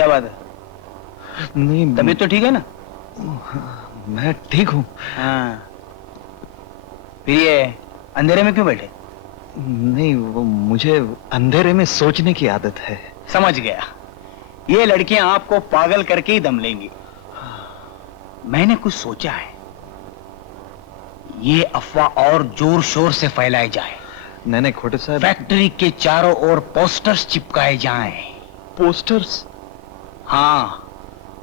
क्या बात है? नहीं, तबीयत तो ठीक है ना? मैं ठीक हूँ। हाँ, फिर ये अंधेरे में क्यों बैठे? नहीं, वो मुझे अंधेरे में सोचने की आदत है। समझ गया, ये लड़कियां आपको पागल करके ही दम लेंगी। मैंने कुछ सोचा है, ये अफवाह और जोर शोर से फैलाई जाए। नहीं खोटे साहब। फैक्ट्री के चारों ओर पोस्टर्स चिपकाए जाएं। पोस्टर्स? हाँ,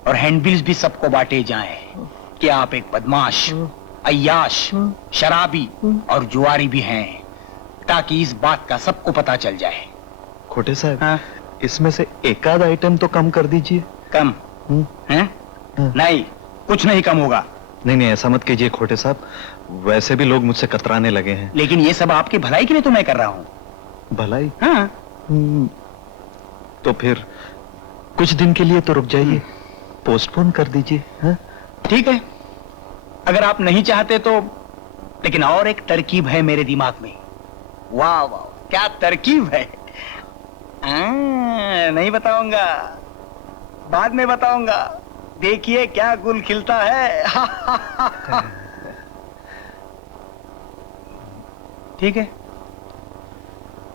और हैंडबिल्स भी सबको बांटे जाएं कि आप एक बदमाश, अय्याश, शराबी और जुआरी भी हैं, ताकि इस बात का सबको पता चल जाए। खोटे साहब, हाँ? इसमें से एक आध आइटम तो कम कर दीजिए। कम? हैं? नहीं, कुछ नहीं कम होगा। नहीं, ऐसा मत कीजिए खोटे साहब, वैसे भी लोग मुझसे कतराने लगे हैं। लेकिन ये सब आपकी भलाई के लिए तो मैं कर रहा हूँ। भलाई? हाँ। तो फिर कुछ दिन के लिए तो रुक जाइए, पोस्टपोन कर दीजिए। हाँ? ठीक है, अगर आप नहीं चाहते तो। लेकिन और एक तरकीब है मेरे दिमाग में। वाह वाह, क्या तरकीब है। नहीं बताऊंगा, बाद में बताऊंगा। देखिए क्या गुल खिलता है। ठीक है,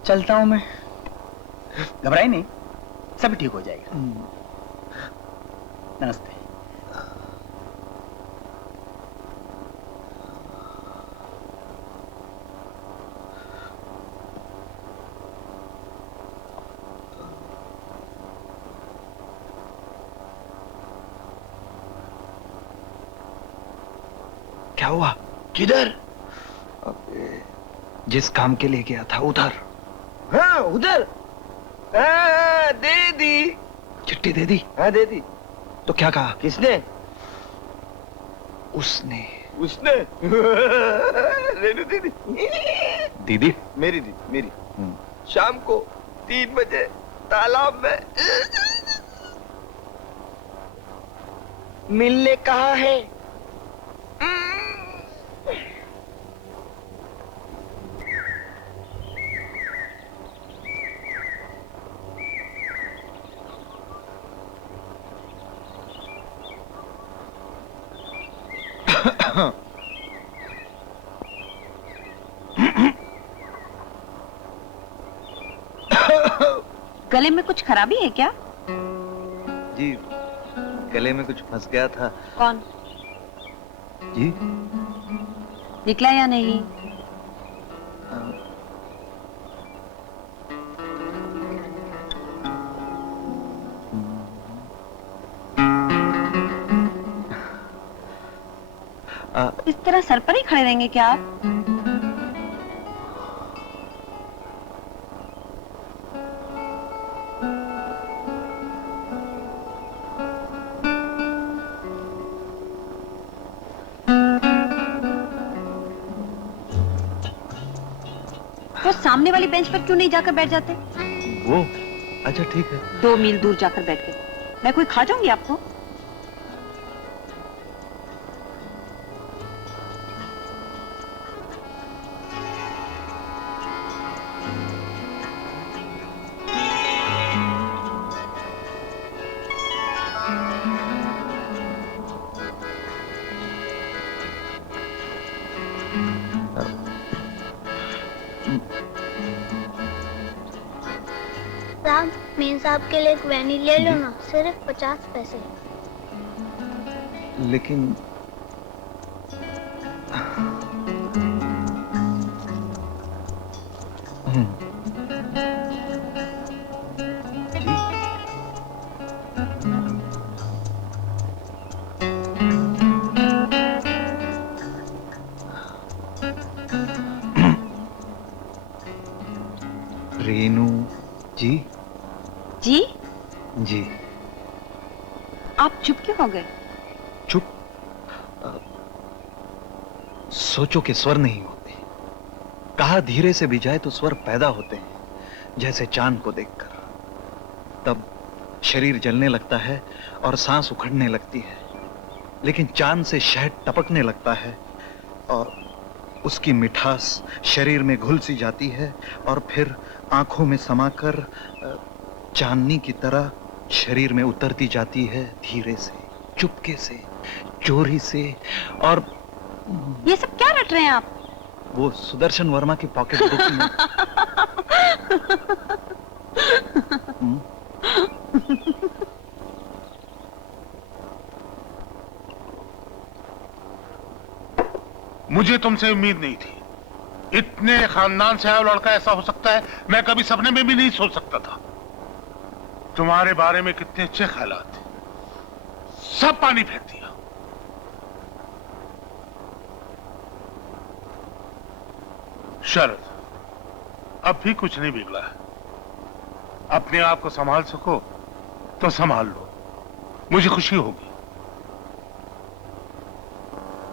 चलता हूं मैं। घबराई नहीं, सब ठीक हो जाएगा। नमस्ते। क्या हुआ? किधर? जिस काम के लिए गया था उधर। हाँ, उधर। दे दी चिट्ठी। दे दी? हाँ, दे दी। तो क्या कहा? किसने? उसने। उसने? रेनू दीदी। दीदी? मेरी दी, मेरी। शाम को 3 बजे तालाब में मिलने कहा है। गले में कुछ खराबी है क्या? जी, गले में कुछ फंस गया था। कौन? जी? निकला या नहीं? इस तरह सर पर ही खड़े रहेंगे क्या आप? वो सामने वाली बेंच पर क्यों नहीं जाकर बैठ जाते? वो? अच्छा ठीक है। 2 मील दूर जाकर बैठ के मैं कोई खा जाऊंगी आपको? राम, मेन साहब के लिए एक वैनी ले लो ना, सिर्फ 50 पैसे। लेकिन रेनू जी। जी? जी। आप चुप क्यों हो गए? चुप? सोचो कि स्वर नहीं होते। कहा धीरे से भी जाए तो स्वर पैदा होते हैं, जैसे चांद को देखकर। तब शरीर जलने लगता है और सांस उखड़ने लगती है, लेकिन चांद से शहद टपकने लगता है और उसकी मिठास शरीर में घुल सी जाती है और फिर आंखों में समाकर चांदनी की तरह शरीर में उतरती जाती है धीरे से, चुपके से, चोरी से। और ये सब क्या रट रहे हैं आप? वो सुदर्शन वर्मा की पॉकेट बुक में। मुझे तुमसे उम्मीद नहीं थी। इतने खानदान से आया लड़का ऐसा हो सकता है, मैं कभी सपने में भी नहीं सोच सकता था। तुम्हारे बारे में कितने अच्छे ख्यालात थे, सब पानी फेंक दिया। शरद, अब भी कुछ नहीं बिगड़ा है। अपने आप को संभाल सको तो संभाल लो, मुझे खुशी होगी।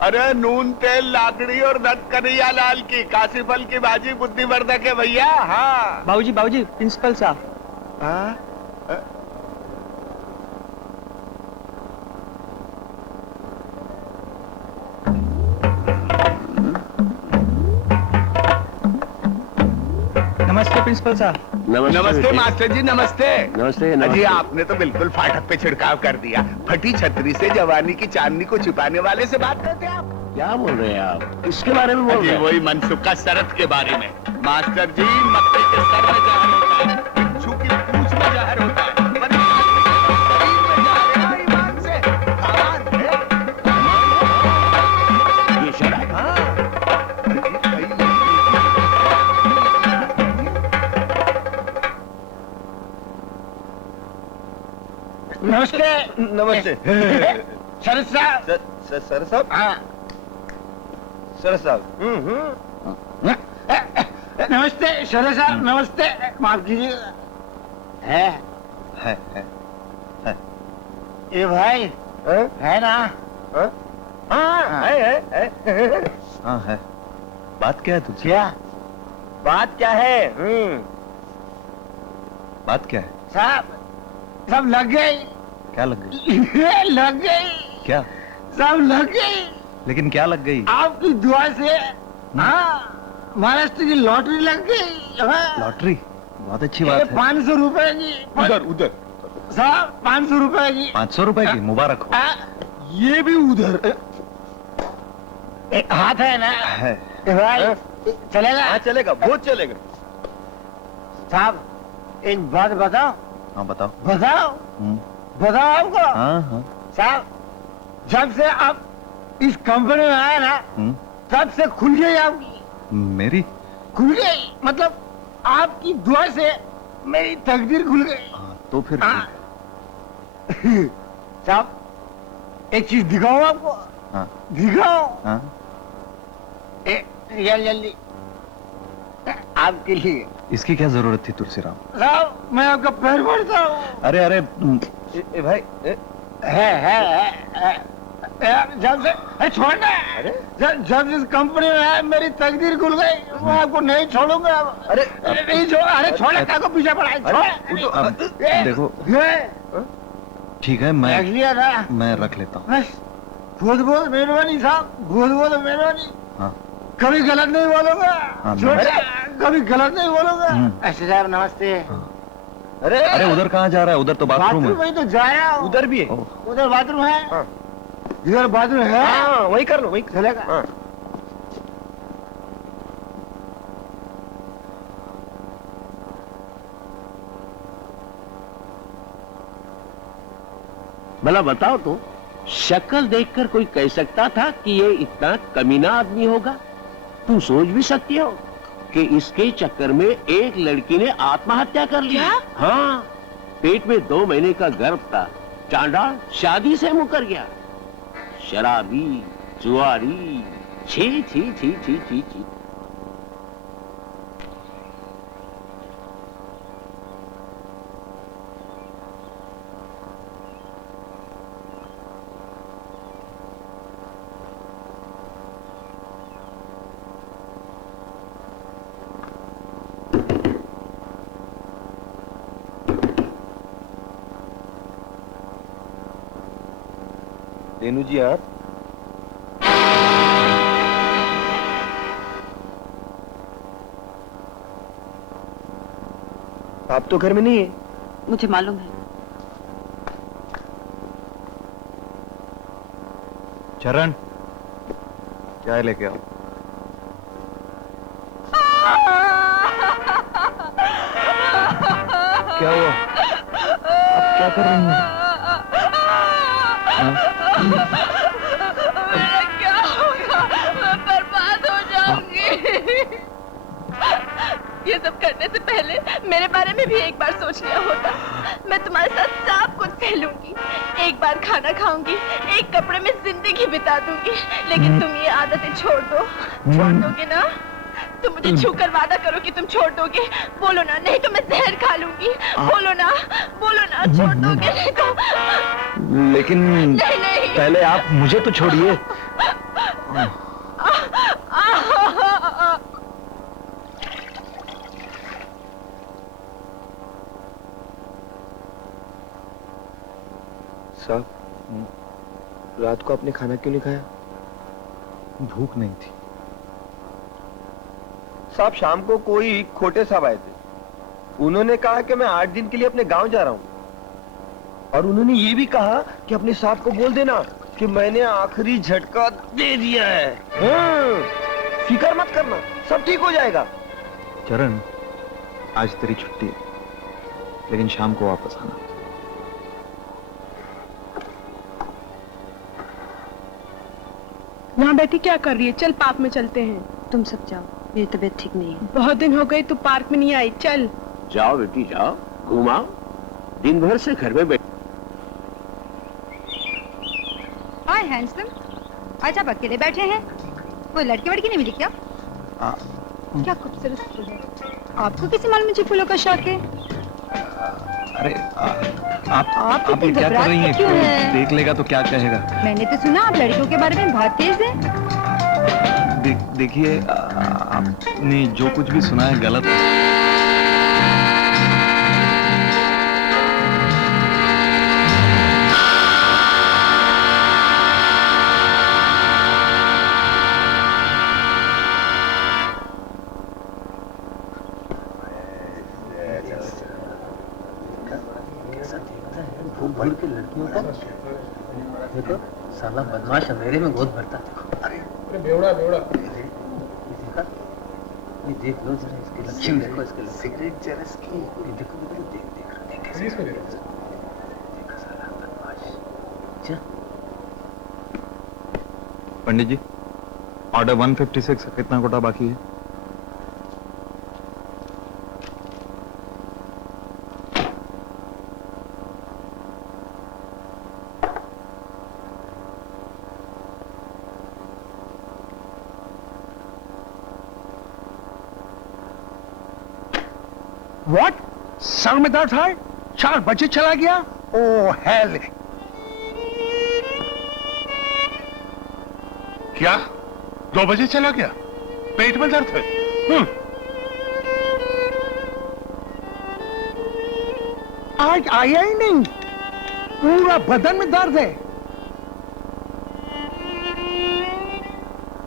अरे नून तेल लाकड़ी और दत्त कन्हैया लाल की काशी फल की भाजी बुद्धिवर्धक है भैया। हाँ बाबूजी बाबूजी, प्रिंसिपल साहब। हाँ? नमस्ते प्रिंसिपल साहब। नमस्ते मास्टर जी, नमस्ते। नमस्ते अजी आपने तो बिल्कुल फाटक पे छिड़काव कर दिया। फटी छतरी से जवानी की चांदनी को छिपाने वाले से बात करते हैं आप। क्या बोल रहे हैं आप? इसके बारे में बोल अजी रहे हैं? वही मनसुख का शरत के बारे में। मास्टर जी, मक्के के सर में जहर होता है, बिच्छू की पूंछ में जहर होता है, पर शरीर में जहर है। ईमान से खान है। ये शराब। हाँ। नमस्ते। नमस्ते शरद साहब। सर साहब। हाँ। सर साहब। नमस्ते शरद साहब, नमस्ते। माफ कीजिएगा। है ये भाई है ना? हाँ है। हाँ है। बात क्या है तुझसे? क्या बात क्या है? बात क्या है? साहब, सब लग गई। क्या लग गई? लग गई, क्या? सब लग गई। लेकिन क्या लग गई? आपकी दुआ से। हाँ, महाराष्ट्र की लॉटरी लग गई। हाँ। लॉटरी? बहुत अच्छी बात है। 500 रुपए की। उधर साहब 500 रुपए की। 500 रुपए की? मुबारक हो। ये भी उधर हाथ है ना? है। भाई चलेगा? हाँ चलेगा, बहुत चलेगा। साहब एक बात बताओ। हाँ बताओ। बताओ बताओ आपको। हाँ हाँ। साहब जब से आप इस कंपनी में आए ना, तब से खुल गई आपकी। मेरी? खुल गई मतलब आपकी दुआ से मेरी तकदीर खुल गई। हाँ, तो फिर हाँ। साहब एक चीज दिखाऊं आपको? हाँ दिखाओ। हाँ। जल्दी आपके लिए। इसकी क्या जरूरत थी तुलसीराम? साहब मैं आपका पैर पड़ता हूँ। अरे अरे भाई है जब से छोड़ना। जब इस कंपनी में है मेरी तकदीर खुल गई। मैं आपको नहीं छोड़ूंगा। अरे नहीं छोड़। अरे छोड़, क्या को पीछे पड़ा है? छोड़। अब देखो ठीक है, रख लिया था। मैं रख लेता हूँ। बस बहुत बहुत मेहरबानी साहब, बहुत बहुत मेहरबानी। हाँ कभी गलत नहीं बोलूंगा। हाँ, कभी गलत नहीं बोलूंगा। ऐसे साहब नमस्ते। अरे उधर कहाँ जा रहा है? उधर तो बाथरूम है। वही तो जाया। उधर भी है। उधर बाथरूम है। इधर बाथरूम है। हाँ वही कर लो, वही चलेगा। हाँ। भला बताओ तो, शक्ल देखकर कोई कह सकता था कि ये इतना कमीना आदमी होगा? तुम सोच भी सकती हो कि इसके चक्कर में एक लड़की ने आत्महत्या कर ली। हाँ, पेट में 2 महीने का गर्भ था, चांडाल शादी से मुकर गया। शराबी, जुआरी, छी छी छी छी छी छी। रेनू जी आप? आप तो घर में नहीं है। मुझे मालूम है, चरण, चाय लेके आओ। क्या हुआ? आप क्या कर रही हैं? मेरा क्या होगा? मैं बर्बाद हो जाऊंगी। ये सब करने से पहले मेरे बारे में भी एक बार सोच लिया होता। मैं तुम्हारे साथ सब कुछ सह लूंगी, एक बार खाना खाऊंगी, एक कपड़े में जिंदगी बिता दूंगी, लेकिन तुम ये आदतें छोड़ दोगे ना? तुम मुझे छूकर वादा करो कि तुम छोड़ दोगे। बोलो ना, नहीं तो मैं जहर खा लूंगी। बोलो ना, छोड़ दोगे नहीं तो। लेकिन नहीं। पहले आप मुझे तो छोड़िए। साहब, रात को आपने खाना क्यों नहीं खाया? भूख नहीं थी। साहब, शाम को कोई खोटे साहब आए थे। उन्होंने कहा कि मैं 8 दिन के लिए अपने गांव जा रहा हूं, और उन्होंने ये भी कहा कि अपने साहब को बोल देना कि मैंने आखिरी झटका दे दिया है। फिक्र मत करना, सब ठीक हो जाएगा। चरण, आज तेरी छुट्टी है, लेकिन शाम को वापस आना। यहाँ बैठी क्या कर रही है? चल पार्क में चलते हैं। तुम सब जाओ, मेरी तबीयत ठीक नहीं है। बहुत दिन हो गए तू पार्क में नहीं आई। चल। जाओ बेटी जाओ, घुमाओ। दिन भर से घर में बैठ। हाय हैंडसम, आज आप अकेले बैठे हैं? कोई लड़की वड़की नहीं मिली क्या? क्या खूबसूरत फूल है। आपको किसी मालूम मुझे फूलों का शौक है? अरे आप इतनी ये क्या कर घबराहट रही हैं? क्यों कोई है? देख लेगा तो क्या कहेगा? मैंने तो सुना आप लड़कियों के बारे में बहुत तेज हैं। देखिए, आपने जो कुछ भी सुना है गलत है। देखो साला बदमाश अंधेरे में गोद भरता। अरे बेवड़ा देखा, ये देख लो जरा इसके लक्षण देखो, इसके सिगरेट जरा इसकी ये देख कैसे देखा साला बदमाश। अच्छा पंडित जी, ऑर्डर 156 कितना कोटा बाकी है? व्हाट? सर में दर्द है? 4 बजे चला गया? ओ हेल! क्या 2 बजे चला गया? पेट में दर्द है? आज आया ही नहीं, पूरा बदन में दर्द है।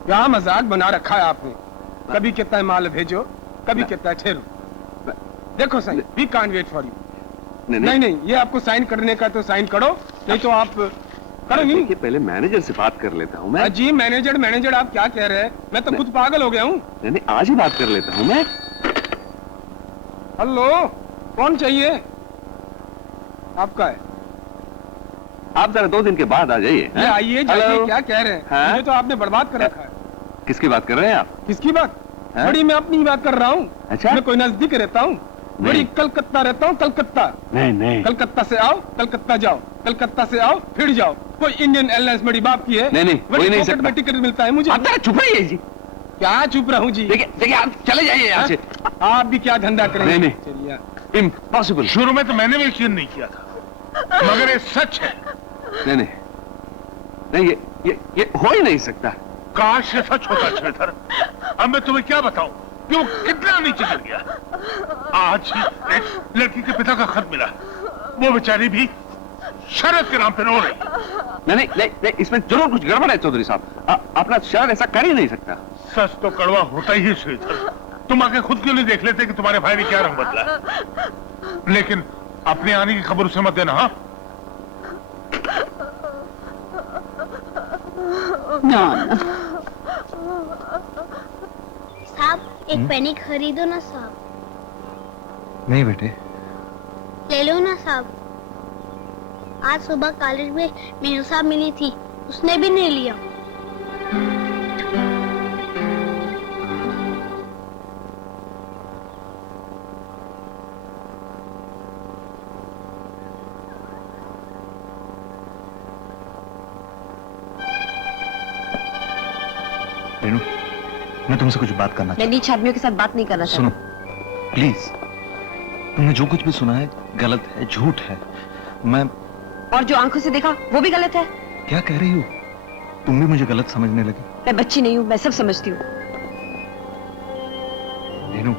यहाँ मजाक बना रखा है आपने। कभी कितना माल भेजो, कभी कितना ठहरो। देखो sign, we can't wait for you. नहीं, ये आपको साइन करने का तो साइन करो, नहीं तो आप करो नहीं। पहले मैनेजर से बात कर लेता हूँ मैं। जी मैनेजर आप क्या कह रहे हैं? मैं तो खुद पागल हो गया हूँ। नहीं, आज ही बात कर लेता हूँ मैं। हेलो, कौन चाहिए? आपका है। आप जरा 2 दिन के बाद आ जाइए। आइए जाइए, क्या कह रहे हैं? मुझे तो आपने बर्बाद कर रखा है। किसकी बात कर रहे हैं आप? किसकी बात? बड़ी मैं अपनी बात कर रहा हूँ। अच्छा? मैं कोई नजदीक रहता हूँ, बड़ी कलकत्ता रहता हूँ। कलकत्ता नहीं, कलकत्ता से आओ, कलकत्ता जाओ, कलकत्ता से आओ फिर जाओ। कोई इंडियन एयरलाइंस बड़ी बाप की है। नहीं, कोई नहीं सकता। में टिकट मिलता है मुझे। चुप रहिए जी। क्या चुप रहूं जी? देखिए आप चले जाइए यहाँ से। आप भी क्या धंधा करेंगे? नहीं, इम्पॉसिबल। शुरू में तो मैंने भी यकीन नहीं किया था, मगर ये सच है। नहीं, ये हो ही नहीं सकता। काश ये सच होता श्रीधर। अब मैं तुम्हें क्या बताऊं कि वो कितना नीचे गिर गया। आज ही एक लड़की के पिता का खत मिला, वो बेचारी भी शरद के नाम पे रो रही। नहीं, इसमें जरूर कुछ गड़बड़ है चौधरी साहब। अपना शरद ऐसा कर ही नहीं सकता। सच तो कड़वा होता ही है श्रीधर। तुम आके खुद क्यों नहीं देख लेते कि तुम्हारे भाई ने क्या रंग बदला? लेकिन अपने आने की खबर उसे मत देना। हाँ, ना साहब एक पेनी खरीदो ना साहब। नहीं बेटे, ले लो ना साहब। आज सुबह कॉलेज में मीनू साहब मिली थी, उसने भी नहीं लिया। रेनू, मैं तुमसे कुछ बात करना मैं नीच आदमियों के साथ बात नहीं करना सुनो प्लीज। तुमने जो कुछ भी सुना है गलत है, झूठ है। मैं और जो आंखों से देखा वो भी गलत है। क्या कह रही हो? तुम भी मुझे गलत समझने लगी। मैं बच्ची नहीं हूँ, मैं सब समझती हूँ। रेनू,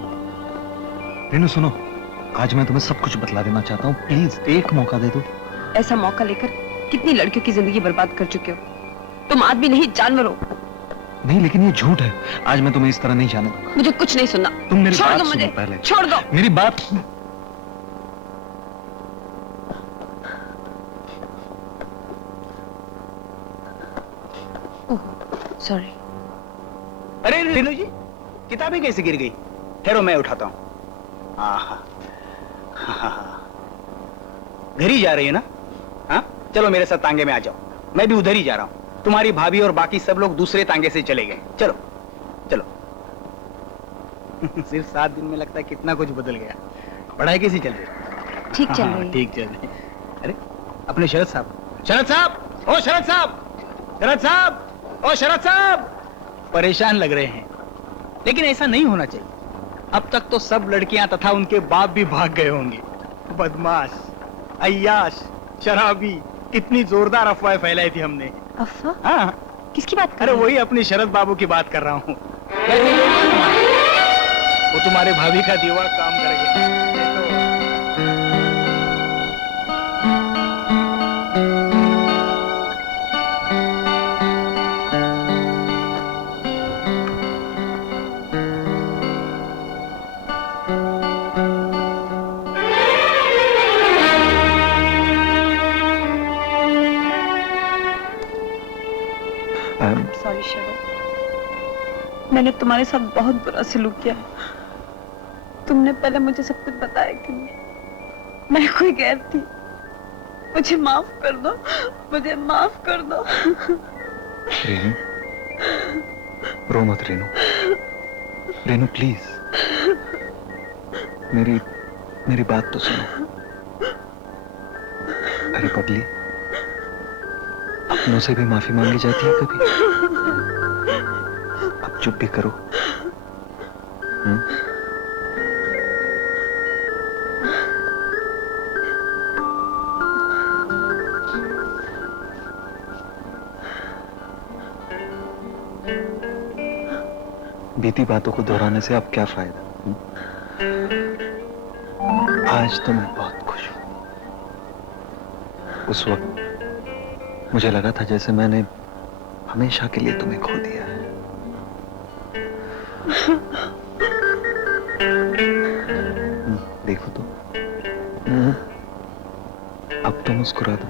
रेनू सुनो, आज मैं तुम्हें सब कुछ बतला देना चाहता हूँ। प्लीज एक मौका दे दो। ऐसा मौका लेकर कितनी लड़कियों की जिंदगी बर्बाद कर चुके हो। तुम आदमी नहीं जानवर हो। नहीं, लेकिन ये झूठ है। आज मैं तुम्हें इस तरह नहीं जाने दूंगा। मुझे कुछ नहीं सुनना। तुम मेरी छोड़ बात दो सुनो मुझे। पहले। छोड़ दो मेरी बात। सॉरी। अरे रेनू जी, किताबें कैसे गिर गई? ठहरो मैं उठाता हूँ। घर ही जा रही है ना? हाँ, चलो मेरे साथ तांगे में आ जाओ। मैं भी उधर ही जा रहा हूँ। तुम्हारी भाभी और बाकी सब लोग दूसरे तांगे से चले गए। चलो चलो। सिर्फ 7 दिन में लगता है कितना कुछ बदल गया। पढ़ाई कैसी चल रही है? ठीक चल रही है। ठीक चल रही है। अरे अपने शरद साहब, शरद साहब, ओ शरद साहब, शरद साहब, ओ शरद साहब, परेशान लग रहे हैं। लेकिन ऐसा नहीं होना चाहिए। अब तक तो सब लड़कियां तथा उनके बाप भी भाग गए होंगे। बदमाश, अय्याश, शराबी, कितनी जोरदार अफवाह फैलाई थी हमने। अफवाह? हाँ, किसकी बात कर अरे रहे हो? वही अपने शरद बाबू की बात कर रहा हूँ। वो तुम्हारे भाभी का दीवा काम करेंगे। सॉरी शरद, मैंने तुम्हारे साथ बहुत बुरा सलूक किया। तुमने पहले मुझे सब कुछ बताया क्यों? मैं कोई गैर थी। मुझे माफ कर दो, मुझे माफ कर दो। रेनू, रो मत रेनू। रेनू प्लीज, मेरी बात तो सुनो। अरे पगली, अपनों से भी माफी मांगी जाती है कभी? अब चुप भी करो। बीती बातों को दोहराने से अब क्या फायदा? आज तो मैं बहुत खुश हूं। उस वक्त मुझे लगा था जैसे मैंने हमेशा के लिए तुम्हें खो दिया है। देखो तो, अब तो मुस्कुरा दो।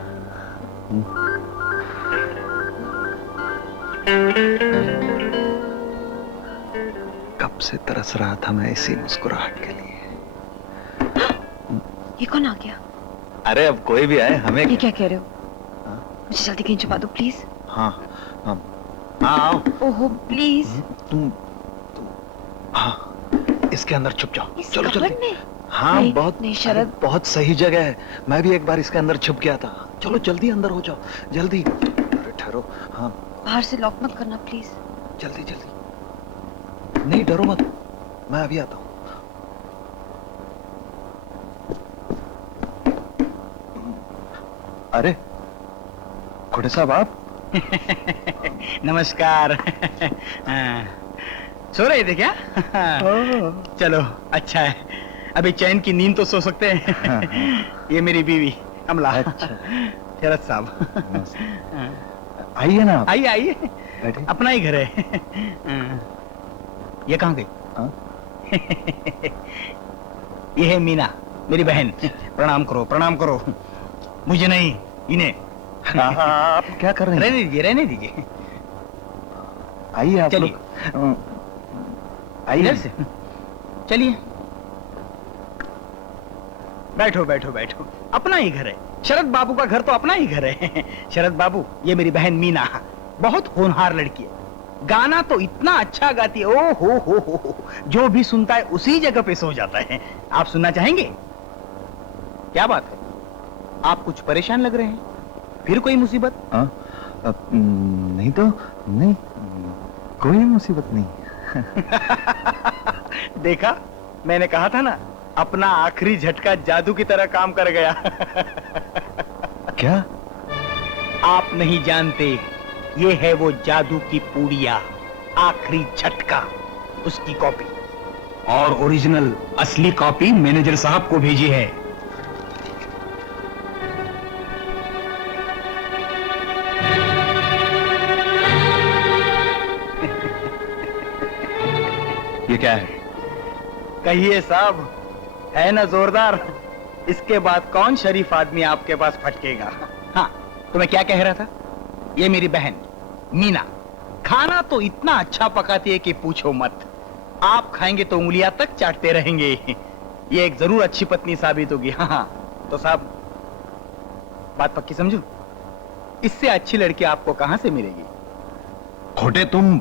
कब से तरस रहा था मैं इसी मुस्कुराहट के लिए। ये कौन आ गया? अरे अब कोई भी आए, हमें ये क्या कह रहे हो? मुझे जल्दी कहीं छुपा दो प्लीज। हाँ हाँ हाँ आओ। ओहो प्लीज। तुम हाँ, इसके अंदर छुप जाओ। इस चलो कपड़ चलो। में? हाँ नहीं, बहुत नहीं शरद। बहुत सही जगह है। मैं भी एक बार इसके अंदर छुप गया था। चलो जल्दी अंदर हो जाओ, जल्दी। अरे ठहरो। हाँ बाहर से लॉक मत करना प्लीज। जल्दी जल्दी। नहीं डरो मत, मैं अभी आता हूँ। अरे खोटे साहब आप? नमस्कार। हाँ, सो रहे थे क्या? चलो अच्छा है, अभी चैन की नींद तो सो सकते हैं। ये मेरी बीवी अमला। अच्छा। शरद साहब आइए ना। आइए आइए, बैठे। अपना ही घर है। ये कहाँ गई? ये है मीना, मेरी बहन। प्रणाम करो प्रणाम करो। मुझे नहीं, इन्हें। आप क्या कर रहे हैं? रहने दीजिए रहने दीजिए। आइए आप चलिए। लोग। आइए इधर से चलिए। बैठो बैठो बैठो, अपना ही घर है। शरद बाबू का घर तो अपना ही घर है। शरद बाबू, ये मेरी बहन मीना, बहुत होनहार लड़की है। गाना तो इतना अच्छा गाती है, ओ हो, जो भी सुनता है उसी जगह पे सो जाता है। आप सुनना चाहेंगे? क्या बात है, आप कुछ परेशान लग रहे हैं? फिर कोई मुसीबत? नहीं तो नहीं, कोई मुसीबत नहीं। देखा, मैंने कहा था ना, अपना आखिरी झटका जादू की तरह काम कर गया। क्या? आप नहीं जानते, ये है वो जादू की पूड़िया, आखिरी झटका, उसकी कॉपी। और ओरिजिनल असली कॉपी मैनेजर साहब को भेजी है। ये क्या है? कहिए साहब, है ना जोरदार? इसके बाद कौन शरीफ आदमी आपके पास फटकेगा। हाँ, तो मैं क्या कह रहा था, ये मेरी बहन मीना खाना तो इतना अच्छा पकाती है कि पूछो मत। आप खाएंगे तो उंगलियां तक चाटते रहेंगे। ये एक जरूर अच्छी पत्नी साबित होगी। हाँ, तो साहब बात पक्की समझू, इससे अच्छी लड़की आपको कहां से मिलेगी? खोटे तुम।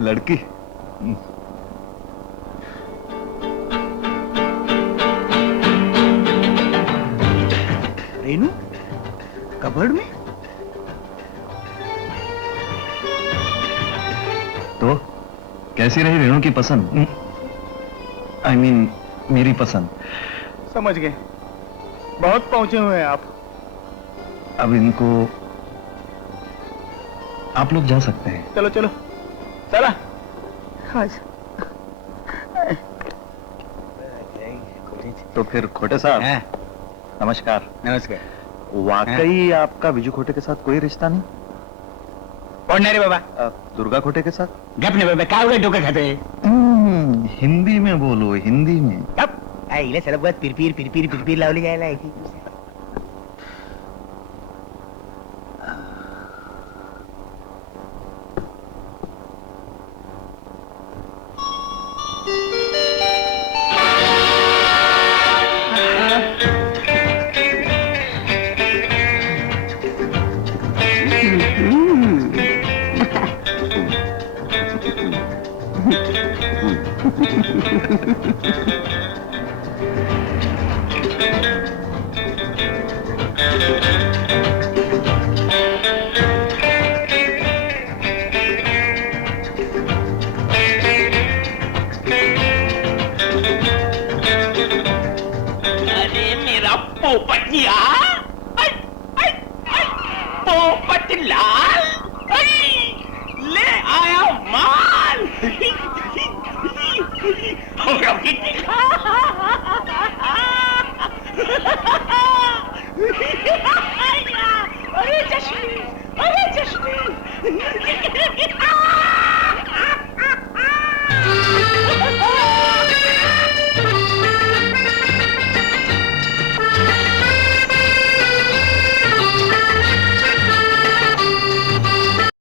लड़की रेनू कबर्ड में? तो कैसी रही रेणु की पसंद? I mean, मेरी पसंद। समझ गए, बहुत पहुंचे हुए हैं आप। अब इनको आप लोग जा सकते हैं। चलो चलो चला। तो फिर खोटे साहब, हाँ, नमस्कार। नमस्कार। वाकई आपका विजू खोटे के साथ कोई रिश्ता नहीं? कौन नहीं रे बाबा? दुर्गा खोटे के साथ? गप ने बाबा, काय उड़े डोके खाते? हिंदी में बोलो, हिंदी में। गप आईले सरब बात पिरपिर लावली जायला ऐसी। पोपटिया, पोपट लाल, ले आया माल।